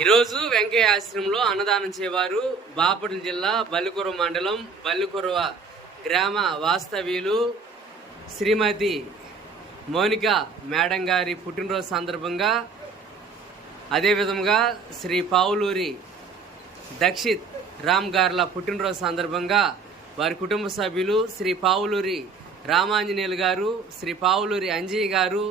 ఈరోజు వెంకయ్య ఆశ్రమంలో అన్నదానం చేవారు బాపట్ల జిల్లా బల్లికొరవ మండలం బల్లికొరవ గ్రామ వాస్తవ్యులు శ్రీమతి మోనిక మేడం గారి పుట్టినరోజు సందర్భంగా, అదేవిధంగా శ్రీ పావులూరి దక్షిత్ రామ్ గార్ల పుట్టినరోజు సందర్భంగా వారి కుటుంబ సభ్యులు శ్రీ పావులూరి రామాంజనేయులు గారు, శ్రీ పావులూరి అంజయ్య గారు,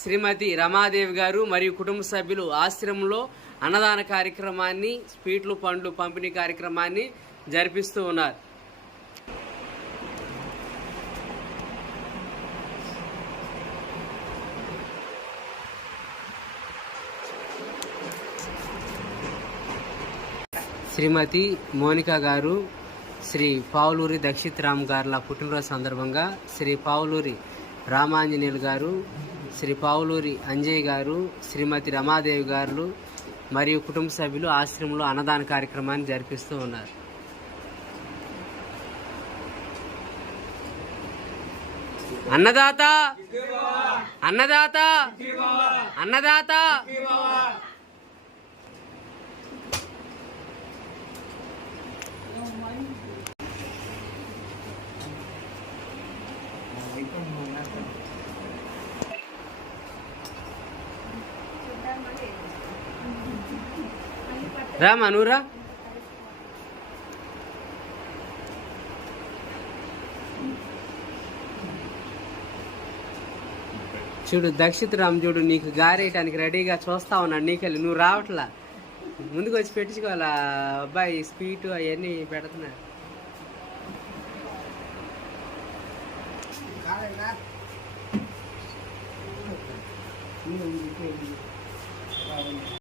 శ్రీమతి రమాదేవి గారు మరియు కుటుంబ సభ్యులు ఆశ్రమంలో అన్నదాన కార్యక్రమాన్ని, స్వీట్లు పండ్లు పంపిణీ కార్యక్రమాన్ని జరిపిస్తూ ఉన్నారు. శ్రీమతి మోనిక గారు శ్రీ పావులూరి దక్షిత్ రామ్ గార్ల పుట్టినరోజు సందర్భంగా శ్రీ పావులూరి రామాంజనేయులు గారు, శ్రీ పావులూరి అంజయ్య గారు, శ్రీమతి రమాదేవి గారు మరియు కుటుంబ సభ్యులు ఆశ్రమంలో అన్నదాన కార్యక్రమాన్ని జరిపిస్తూ ఉన్నారు. అన్నదాత అన్నదాత అన్నదాత రా మనూరా. చూడు దక్షిత్ రామ్ చూడు, నీకు గారేయటానికి రెడీగా చూస్తా ఉన్నాడు. నీకెళ్ళి నువ్వు రావట్లా, ముందుకు వచ్చి పెట్టించుకోవాలా. అబ్బాయి స్వీట్ అవన్నీ పెడుతున్నారు.